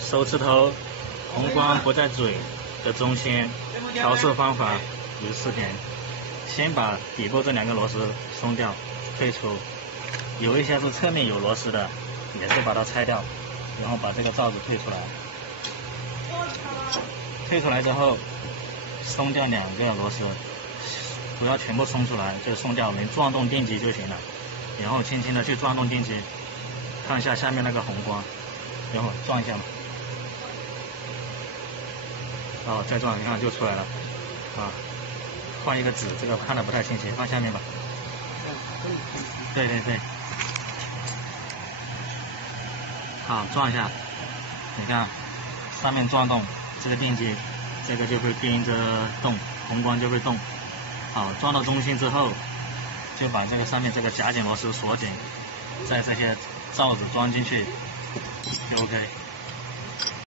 手指头红光不在嘴的中心，调试方法有4点：先把底部这2个螺丝松掉，退出；有一些是侧面有螺丝的，也是把它拆掉，然后把这个罩子退出来。退出来之后，松掉2个螺丝，不要全部松出来，就松掉，我们转动电机就行了。然后轻轻的去转动电机，看一下下面那个红光，然后转一下嘛。哦，再转，你看就出来了。啊，换一个纸，这个看的不太清晰，放下面吧。对。好，转一下，你看上面转动这个电机，这个就会跟着动，红光就会动。好，转到中心之后，就把这个上面这个夹紧螺丝锁紧，在这些罩子装进去就 OK。